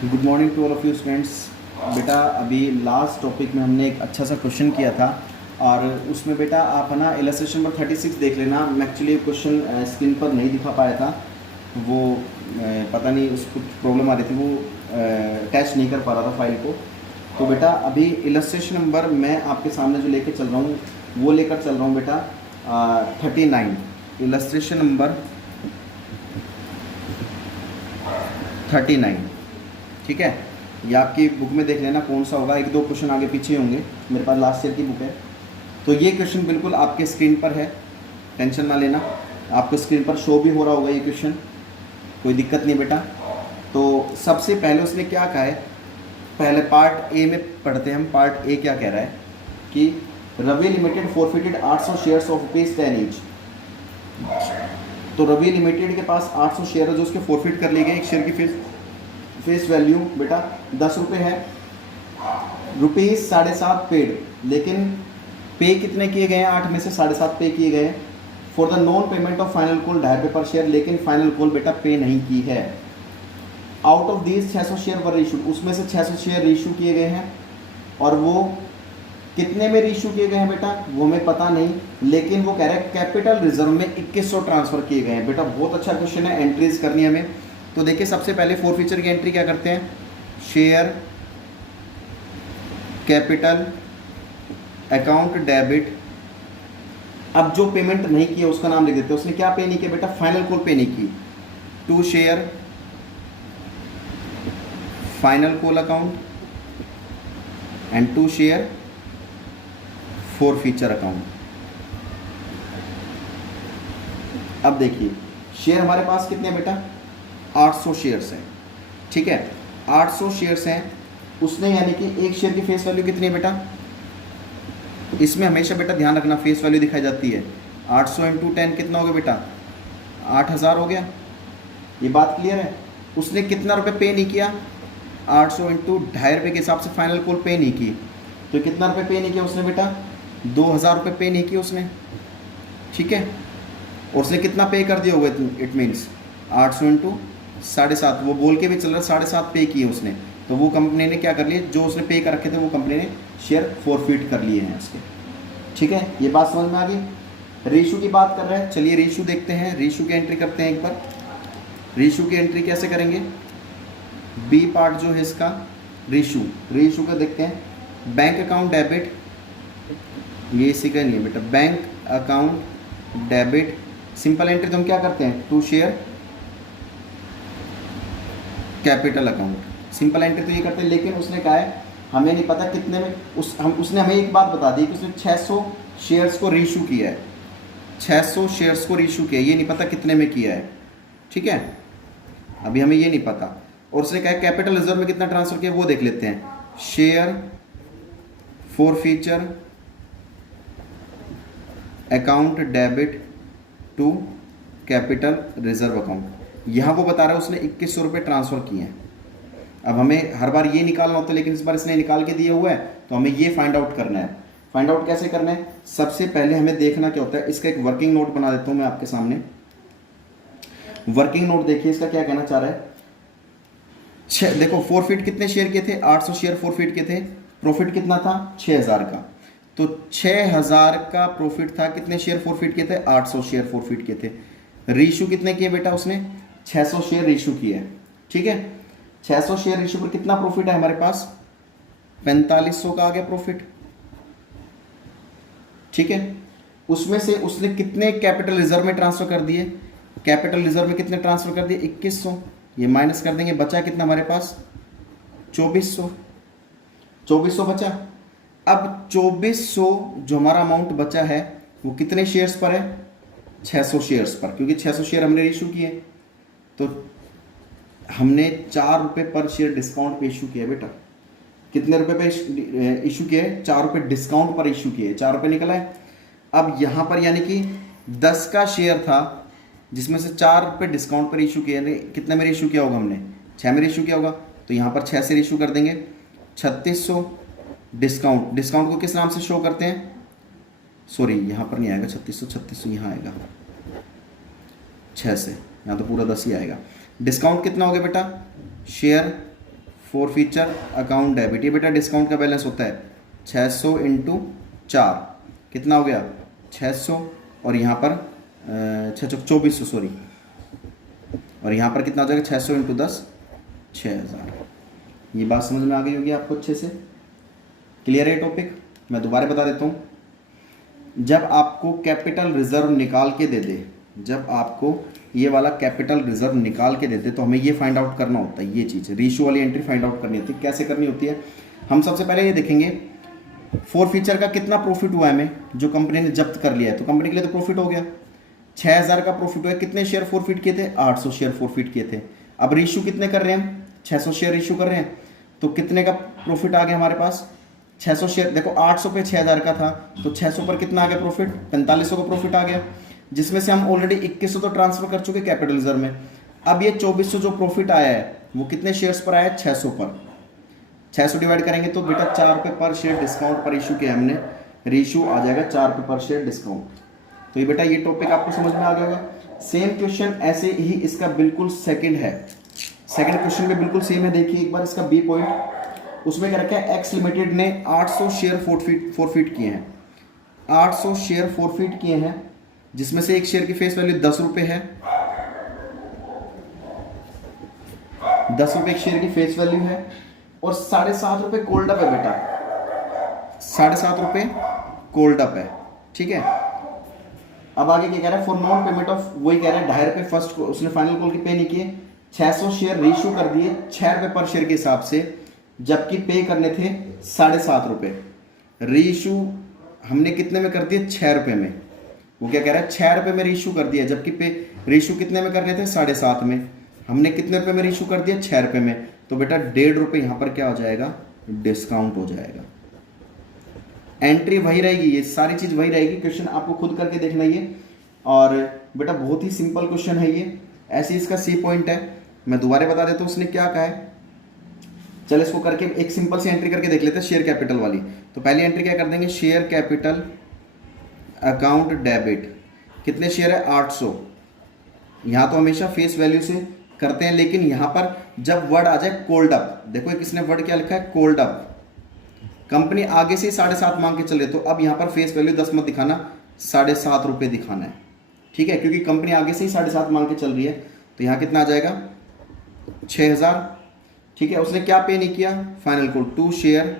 Good morning to all of you students. बेटा अभी last topic में हमने एक अच्छा सा क्वेश्चन किया था और उसमें बेटा आप है ना इलस्ट्रेशन नंबर 36 देख लेना। मैं एक्चुअली क्वेश्चन स्क्रीन पर नहीं दिखा पाया था, वो पता नहीं उसको प्रॉब्लम आ रही थी, वो अटैच नहीं कर पा रहा था फाइल को। तो बेटा अभी इलस्ट्रेशन नंबर मैं आपके सामने जो लेकर चल रहा हूँ वो लेकर चल रहा हूँ बेटा 39। इलस्ट्रेशन नंबर 39, ठीक है। ये आपकी बुक में देख लेना कौन सा होगा, एक दो क्वेश्चन आगे पीछे होंगे, मेरे पास लास्ट ईयर की बुक है। तो ये क्वेश्चन बिल्कुल आपके स्क्रीन पर है, टेंशन ना लेना, आपको स्क्रीन पर शो भी हो रहा होगा ये क्वेश्चन, कोई दिक्कत नहीं बेटा। तो सबसे पहले उसने क्या कहा है, पहले पार्ट ए में पढ़ते हैं हम। पार्ट ए क्या कह रहा है कि Ravi limited forfeited 800 shares of ₹10 each. तो रवि लिमिटेड के पास 800 शेयर है जो उसके फॉरफिट कर लिए गए। एक शेयर की फेस वैल्यू बेटा 10 रुपये है, ₹7.5 पेड, लेकिन पे कितने किए गए हैं, 8 में से 7.5 पे किए गए हैं। For the non payment of final call ₹2.5 पर शेयर, लेकिन फाइनल कॉल बेटा पे नहीं की है। Out of these 600 share were issue, उसमें से 600 शेयर इशू किए गए हैं और वो कितने में इशू किए गए हैं बेटा वो हमें पता नहीं, लेकिन वो कह रहा है कैपिटल रिजर्व में 2100 ट्रांसफर किए गए हैं। बेटा बहुत अच्छा क्वेश्चन है, एंट्रीज करनी है हमें। तो देखिए सबसे पहले फोर फीचर की एंट्री क्या करते हैं, शेयर कैपिटल अकाउंट डेबिट। अब जो पेमेंट नहीं की है उसका नाम लिख देते हैं। उसने क्या पे नहीं किया बेटा, फाइनल कॉल पे नहीं की। To share final call account and to share forfeiture account. अब देखिए शेयर हमारे पास कितने बेटा, 800 शेयर्स हैं, ठीक है। 800 शेयर्स हैं, उसने यानी कि एक शेयर की फेस वैल्यू कितनी है बेटा, इसमें हमेशा बेटा ध्यान रखना फेस वैल्यू दिखाई जाती है। 800 इंटू 10 कितना हो गया बेटा, 8000 हो गया। ये बात क्लियर है। उसने कितना रुपये पे नहीं किया, 800 इंटू ₹2.5 के हिसाब से फाइनल कॉल पे नहीं की, तो कितना रुपये पे नहीं किया उसने बेटा, 2000 रुपये पे नहीं किया उसने, ठीक है। और उसने कितना पे कर दिया होगा, इट मीन्स 800 इंटू 7.5, वो बोल के भी चल रहा है 7.5 पे किए उसने। तो वो कंपनी ने क्या कर लिया, जो उसने पे कर रखे थे वो कंपनी ने शेयर फॉरफिट कर लिए हैं उसके, ठीक है। ये बात समझ में आ गई। रेशू की बात कर रहे हैं, चलिए रेशू देखते हैं, रेशू की एंट्री करते हैं एक बार। रेशू की एंट्री कैसे करेंगे, बी पार्ट जो है इसका रेशू, रेशू का देखते हैं। बैंक अकाउंट डेबिट, ये इसी का नहीं है बेटा, bank account debit. Simple entry तो हम क्या करते हैं, to share capital account. Simple entry तो ये करते हैं, लेकिन उसने कहा है हमें नहीं पता कितने में, उसने हमें एक बात बता दी कि उसने 600 शेयर्स को रीशू किया है, 600 शेयर्स को रीशू किया है, ये नहीं पता कितने में किया है, ठीक है। अभी हमें ये नहीं पता। और उसने कहा कैपिटल रिजर्व में कितना ट्रांसफर किया वो देख लेते हैं। Share forfeiture account debit to capital reserve account, यहाँ वो बता रहा है उसने 2100 रुपये ट्रांसफ़र किए हैं। अब हमें हर बार ये निकालना होता है, लेकिन इस बार इसने निकाल के दिया हुआ है, तो हमें ये फाइंड आउट करना है। फाइंड आउट कैसे करना है, सबसे पहले हमें देखना क्या होता है, इसका एक वर्किंग नोट बना देता हूँ मैं आपके सामने। वर्किंग नोट देखिए इसका क्या कहना चाह रहा है। देखो फॉरफिट कितने शेयर किए थे, 800 शेयर फॉरफिट किए थे, प्रॉफिट कितना था 6000 का। तो 6000 का प्रॉफिट था, कितने शेयर फॉरफिट किए थे, 800 शेयर फॉरफिट किए थे। रीशू कितने किए बेटा उसने, 600 शेयर रीशू किए, ठीक है। 600 शेयर रीशू पर कितना प्रॉफिट है हमारे पास, 4500 का आ गया प्रॉफिट, ठीक है। उसमें से उसने कितने कैपिटल रिजर्व में ट्रांसफर कर दिए, कैपिटल रिजर्व में कितने ट्रांसफर कर दिए, 2100। ये माइनस कर देंगे, बचा कितना हमारे पास, 2400, 2400 बचा। अब 2400 जो हमारा अमाउंट बचा है वो कितने शेयर्स पर है, 600 शेयर्स पर, क्योंकि 600 शेयर हमने इशू किए। तो हमने 4 रुपये पर शेयर डिस्काउंट पे इशू किया बेटा। कितने रुपए पे इशू किए, 4 रुपये डिस्काउंट पर इशू किए, 4 रुपये निकला है। अब यहाँ पर यानी कि 10 का शेयर था जिसमें से 4 रुपये डिस्काउंट पर इशू किया, कितने में इशू किया होगा हमने, 6 में इशू किया होगा। तो यहाँ पर 6 से इशू कर देंगे, 3600 डिस्काउंट। डिस्काउंट को किस नाम से शो करते हैं, सॉरी यहाँ पर नहीं आएगा 3600, 3600 यहाँ आएगा 6 से, यहाँ तो पूरा 10 ही आएगा। डिस्काउंट कितना हो गया बेटा, share forfeiture account debit, ये बेटा डिस्काउंट का बैलेंस होता है 600 इंटू 4, कितना हो गया 600, और यहाँ पर 2400 सॉरी, और यहाँ पर कितना हो जाएगा 600 इंटू 10 6000। ये बात समझ में आ गई होगी आपको अच्छे से, क्लियर है टॉपिक। मैं दोबारा बता देता हूँ, जब आपको कैपिटल रिजर्व निकाल के दे दे, जब आपको ये वाला कैपिटल रिजर्व निकाल के देते तो हमें ये फाइंड आउट करना होता है, ये चीज़ रेशियो वाली एंट्री फाइंड आउट करनी होती है। कैसे करनी होती है, हम सबसे पहले ये देखेंगे फोर फीचर का कितना प्रॉफिट हुआ है हमें, जो कंपनी ने जब्त कर लिया है, तो कंपनी के लिए तो प्रॉफिट हो गया 6000 का प्रॉफिट हुआ है। कितने शेयर फोरफिट किए थे, 800 शेयर फोरफिट किए थे। अब रेशियो कितने कर रहे हैं हम, 600 शेयर रेशियो कर रहे हैं, तो कितने का प्रॉफिट आ गया हमारे पास 600 शेयर। देखो 800 पे 6000 का था, तो 600 पर कितना आ गया प्रॉफिट, 4500 का प्रॉफिट आ गया, जिसमें से हम ऑलरेडी 2100 तो ट्रांसफर कर चुके कैपिटल रिजर्व में। अब ये 2400 जो प्रॉफिट आया है वो कितने शेयर्स पर आया है, 600 पर। 600 डिवाइड करेंगे तो बेटा 4 रुपये पर शेयर डिस्काउंट पर इशू किया हमने, रेशियो आ जाएगा 4 रुपये पर शेयर डिस्काउंट। तो ये बेटा ये टॉपिक आपको समझ में आ गया होगा। सेम क्वेश्चन ऐसे ही इसका बिल्कुल सेकंड है, सेकंड क्वेश्चन में बिल्कुल सेम है। देखिए एक बार इसका बी पॉइंट, उसमें क्या रखा है, एक्स लिमिटेड ने 800 शेयर फोरफिट किए हैं, 800 शेयर फोरफिट किए हैं, जिसमें से एक शेयर की फेस वैल्यू 10 रुपये है, 10 रुपये एक शेयर की फेस वैल्यू है, और 7.5 रुपये कोल्ड अप है बेटा, 7.5 रुपये कोल्ड अप है, ठीक है। अब आगे क्या कह रहा है, फॉर नॉन पेमेंट ऑफ, वही कह रहा है 2.5 रुपये फर्स्ट को उसने फाइनल कॉल की पे नहीं किए, 600 शेयर रेशियो कर दिए 6 रुपये पर शेयर के हिसाब से, जबकि पे करने थे 7.5 रुपये। रेशियो हमने कितने में कर दिए, 6 रुपये में। वो क्या कह रहा है, 6 रुपये में रेशियो कर दिया, जबकि पे रेशियो कितने में करने थे, 7.5 में। हमने कितने रुपये में रेशियो कर दिया, 6 रुपये में, तो बेटा 1.5 रुपये यहाँ पर क्या हो जाएगा, डिस्काउंट हो जाएगा। एंट्री वही रहेगी, ये सारी चीज़ वही रहेगी। क्वेश्चन आपको खुद करके देखना ये, और बेटा बहुत ही सिंपल क्वेश्चन है ये। ऐसे इसका सी पॉइंट है, मैं दोबारा बता देता हूँ उसने क्या कहा है। चल इसको करके एक सिंपल सी एंट्री करके देख लेते हैं, शेयर कैपिटल वाली। तो पहली एंट्री क्या कर देंगे, शेयर कैपिटल अकाउंट डेबिट, कितने शेयर है 800। यहाँ तो हमेशा फेस वैल्यू से करते हैं, लेकिन यहाँ पर जब वर्ड आ जाए कोल्ड अप, देखो किसने वर्ड क्या लिखा है, कोल्ड अप। कंपनी आगे से 7.5 मांग के चले, तो अब यहाँ पर फेस वैल्यू 10 मत दिखाना, 7.5 रुपये दिखाना है, ठीक है, क्योंकि कंपनी आगे से ही 7.5 मांग के चल रही है। तो यहाँ कितना आ जाएगा 6000, ठीक है। उसने क्या पे नहीं किया, final call 2 share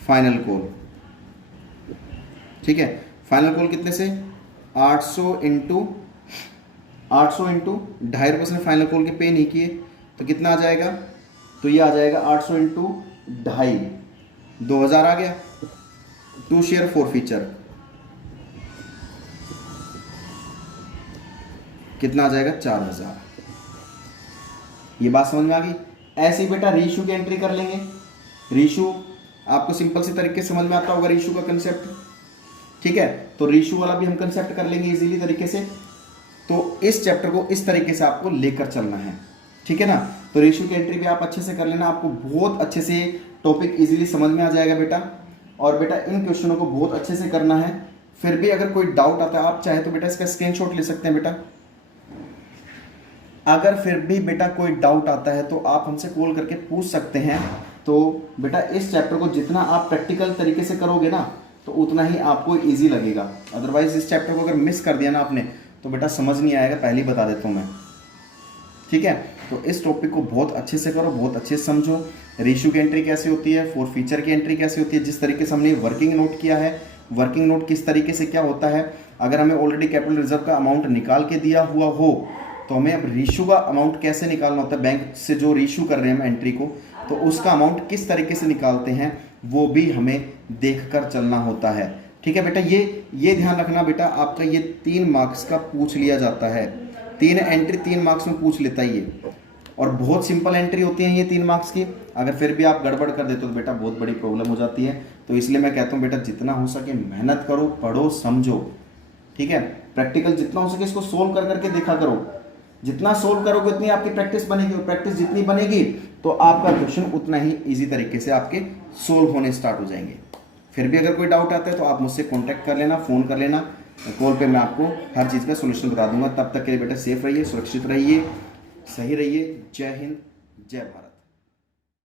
final call, ठीक है। फाइनल कॉल कितने से, 800 इंटू 2.5 रुपये उसने फाइनल कॉल के पे नहीं किए, तो कितना आ जाएगा, तो ये आ जाएगा 800 इंटू 2.5, 2000 आ गया। 2 शेयर फोर फीचर कितना आ जाएगा, 4000। ये बात समझ में आ गई। ऐसे ही बेटा रेशियो की एंट्री कर लेंगे। रेशियो आपको सिंपल से तरीके से समझ में आता होगा, रेशियो का कंसेप्ट, ठीक है। तो रेशियो वाला भी हम कंसेप्ट कर लेंगे इजीली तरीके से। तो इस चैप्टर को इस तरीके से आपको लेकर चलना है, ठीक है ना। तो रेशियो की एंट्री भी आप अच्छे से कर लेना, आपको बहुत अच्छे से टॉपिक इजीली समझ में आ जाएगा बेटा। और बेटा इन क्वेश्चनों को बहुत अच्छे से करना है। फिर भी अगर कोई डाउट आता है, आप चाहे तो बेटा इसका स्क्रीनशॉट ले सकते हैं बेटा। अगर फिर भी बेटा कोई डाउट आता है तो आप हमसे कॉल करके पूछ सकते हैं। तो बेटा इस चैप्टर को जितना आप प्रैक्टिकल तरीके से करोगे ना, तो उतना ही आपको इजी लगेगा। अदरवाइज इस चैप्टर को अगर मिस कर दिया ना आपने, तो बेटा समझ नहीं आएगा, पहले ही बता देता हूँ मैं, ठीक है। तो इस टॉपिक को बहुत अच्छे से करो, बहुत अच्छे से समझो। रेशियो की एंट्री कैसे होती है, फोर फीचर की एंट्री कैसे होती है, जिस तरीके से हमने वर्किंग नोट किया है, वर्किंग नोट किस तरीके से क्या होता है। अगर हमें ऑलरेडी कैपिटल रिजर्व का अमाउंट निकाल के दिया हुआ हो, तो हमें अब रेशियो का अमाउंट कैसे निकालना होता है, बैंक से जो रेशियो कर रहे हैं हम एंट्री को, तो उसका अमाउंट किस तरीके से निकालते हैं वो भी हमें देख कर चलना होता है, ठीक है बेटा। ये ध्यान रखना बेटा, आपका ये 3 मार्क्स का पूछ लिया जाता है। 3 एंट्री 3 मार्क्स में पूछ लेता है ये, और बहुत सिंपल एंट्री होती है ये 3 मार्क्स की। अगर फिर भी आप गड़बड़ कर देते हो तो बेटा बहुत बड़ी प्रॉब्लम हो जाती है। तो इसलिए मैं कहता हूँ बेटा जितना हो सके मेहनत करो, पढ़ो, समझो, ठीक है। प्रैक्टिकल जितना हो सके इसको सोल्व कर करके देखा करो। जितना सोल्व करोगे उतनी आपकी प्रैक्टिस बनेगी, और प्रैक्टिस जितनी बनेगी तो आपका क्वेश्चन उतना ही इजी तरीके से आपके सोल्व होने स्टार्ट हो जाएंगे। फिर भी अगर कोई डाउट आता है तो आप मुझसे कांटेक्ट कर लेना, फ़ोन कर लेना, कॉल पे मैं आपको हर चीज़ का सोल्यूशन बता दूंगा। तब तक के लिए बेटा सेफ रहिए, सुरक्षित रहिए, सही रहिए। जय हिंद, जय भारत।